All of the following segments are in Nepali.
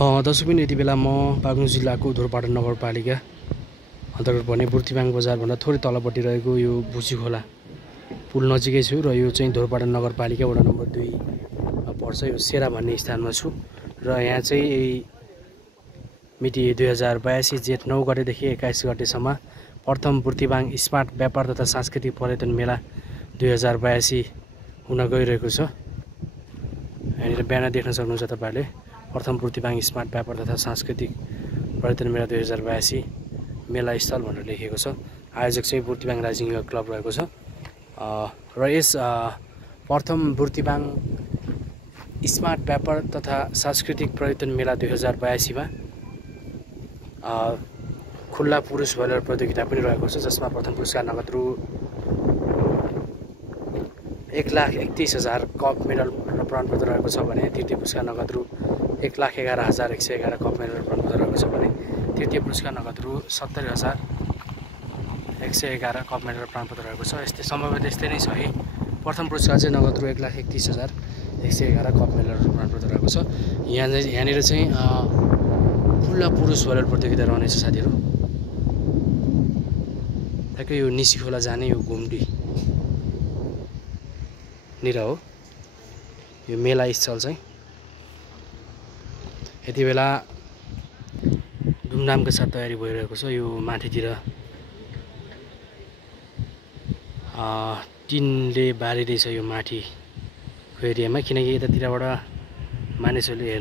दर्शक पनि यति बेला म बागलुङ जिल्लाको धुरपाटा नगरपालिका अन्तर्गत पर्ने बुर्तिवाङ बजारभन्दा थोरै तलपट्टि रहेको यो बुची खोला पुल नजिकै छु र यो चाहिँ धुरपाटा नगरपालिका वडा नम्बर 2 पर्छ। यो सेरा भन्ने स्थानमा छु र यहाँ चाहिँ मिति 2082 जेठ 9 गतेदेखि 21 गतेसम्म प्रथम बुर्तिवाङ स्मार्ट व्यापार तथा सांस्कृतिक पर्यटन मेला 2082 हुन गइरहेको छ। यहाँनिर ब्यानर देख्न सक्नुहुन्छ तपाईहरुले, प्रथम बुर्तिवाङ स्मार्ट व्यापार तथा सांस्कृतिक पर्यटन मेला 2082 मेला स्थल भनेर लेखिएको छ। आयोजक चाहिँ बुर्तिवाङ राइजिङ युवा क्लब रहेको छ र यस प्रथम बुर्तिवाङ स्मार्ट व्यापार तथा सांस्कृतिक पर्यटन मेला 2082 मा खुल्ला पुरुष भलिबल प्रतियोगिता पनि रहेको छ, जसमा प्रथम पुरस्कार नगद रु 1,31,000 कप मेडल र प्रमाणपत्र रहेको छ भने तृतीय पुरस्कार नगद रु 1,11,111 कप मेडल र प्रमाणपत्र रहेको छ भने तृतीय पुरस्कार नगद रु 70,111 कप मेडल र प्रमाणपत्र रहेको छ। यस्तै सम्भवतः यस्तै नै छ है। प्रथम पुरस्कार चाहिँ नगद रु 1,31,111 कप मेडल र प्रमाणपत्र रहेको छ। यहाँनिर चाहिँ खुल्ला पुरुष भलिबल प्रतियोगिता रहनेछ साथीहरु। ठ्याक्कै यो निसी खोला जाने यो घुम्डी निर हो यो मेला स्थल चाहिँ। यति बेला धुमधामका साथ तयारी भइरहेको छ। यो माथितिर टिनले बारिरहेछ यो माथिको एरियामा, किनकि यतातिरबाट मानिसहरूले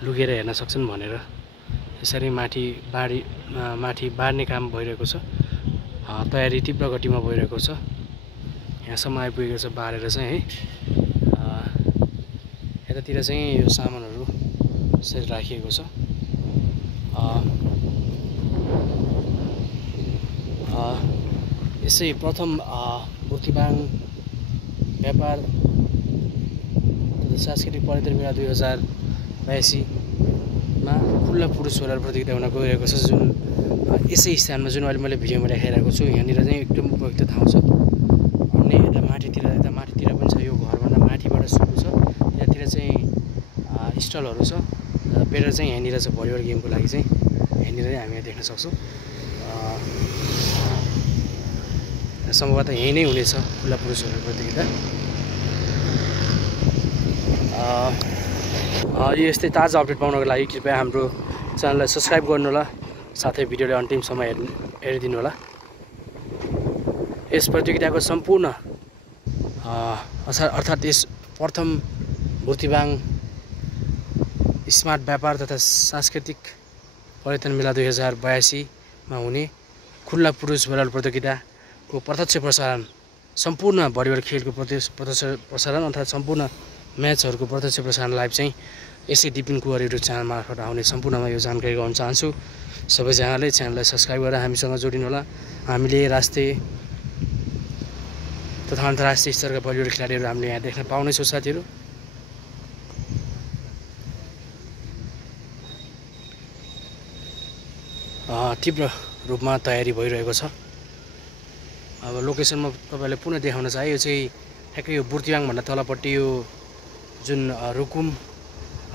लुकेर हेर्न सक्छन् भनेर यसरी माथि बार्ने काम भइरहेको छ। तयारी तीव्र गतिमा भइरहेको छ। यहाँसम्म आइपुगेको छ बारेर चाहिँ है। यतातिर चाहिँ यो सामानहरू यसरी राखिएको छ। यसै प्रथम बुर्तिवाङ व्यापार सांस्कृतिक पर्यटन मेला 2082 मा खुल्ला पुरुष भलिबल प्रतियोगिता हुन गइरहेको छ, जुन यसै स्थानमा जुन अहिले मैले भिडियोमा देखाइरहेको छु। यहाँनिर चाहिँ एकदम उपयुक्त ठाउँ छ। अनि यता माथितिर पनि छ, यो घरभन्दा माथिबाट सुरु छ। त्यहाँतिर चाहिँ स्टलहरू छ। बेटर चाहिँ यहाँनिर छ भलिबल गेमको लागि चाहिँ यहाँनिर हामी देख्न सक्छौँ। सम्भवतः यही नै हुनेछ खुल्ला पुरुष भलिबल प्रतियोगिता। यो यस्तै ताजा अपडेट पाउनको लागि कृपया हाम्रो च्यानललाई सब्स्क्राइब गर्नु होला, साथै भिडियोले अन्तिमसम्म हेरिदिनु होला। यस प्रतियोगिताको सम्पूर्ण अर्थात् यस प्रथम बुर्तिवाङ स्मार्ट व्यापार तथा सांस्कृतिक पर्यटन मेला 2082 मा हुने खुल्ला पुरुष भलिबल प्रतियोगिताको प्रत्यक्ष प्रसारण, सम्पूर्ण भलिबल खेलको प्रत्यक्ष प्रसारण अर्थात् सम्पूर्ण म्याचहरूको प्रत्यक्ष प्रसारण लाइभ चाहिँ यसै दिपिन कुवर युट्युब च्यानल मार्फत आउने सम्पूर्णमा यो जानकारी गराउन चाहन्छु। सबैजनाले च्यानललाई सब्स्क्राइब गरेर हामीसँग जोडिनु होला। हामीले राष्ट्रिय तथा अन्तर्राष्ट्रिय स्तरका भलिबल खेलाडीहरू हामीले यहाँ देख्न पाउनेछौँ साथीहरू। तीव्र रूपमा तयारी भइरहेको छ। अब लोकेसनमा तपाईहरुले पुनः देखाउन चाहे, यो चाहिँ ठ्याक्कै यो बुर्तिवाङ भन्दा तलपट्टि यो जुन रुकुम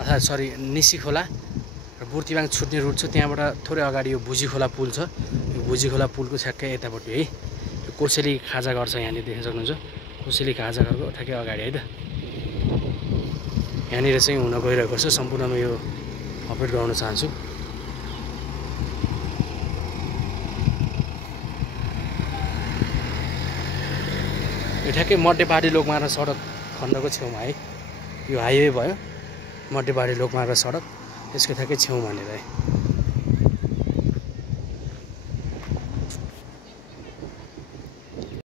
अर्थात् निसी खोला र बुर्तिवाङ छुट्ने रुट छ, त्यहाँबाट थोरै अगाडि यो भुजी खोला पुल छ। यो भुजी खोला पुलको ठ्याक्कै यतापट्टि है यो कोसेली खाजा घर छ। यहाँनिर देख्न सक्नुहुन्छ कोसेली खाजा घरको ठ्याक्कै अगाडि है त। यहाँनिर चाहिँ हुन गइरहेको छ। सम्पूर्णमा यो अपडेट गराउन चाहन्छु। यो ठ्याक्कै मध्यपाटी लोकमार्ग सडक खण्डको छेउमा है। यो हाइवे भयो मध्यपाटी लोकमार्ग सडक, यसको ठ्याक्कै छेउमा भनेर है।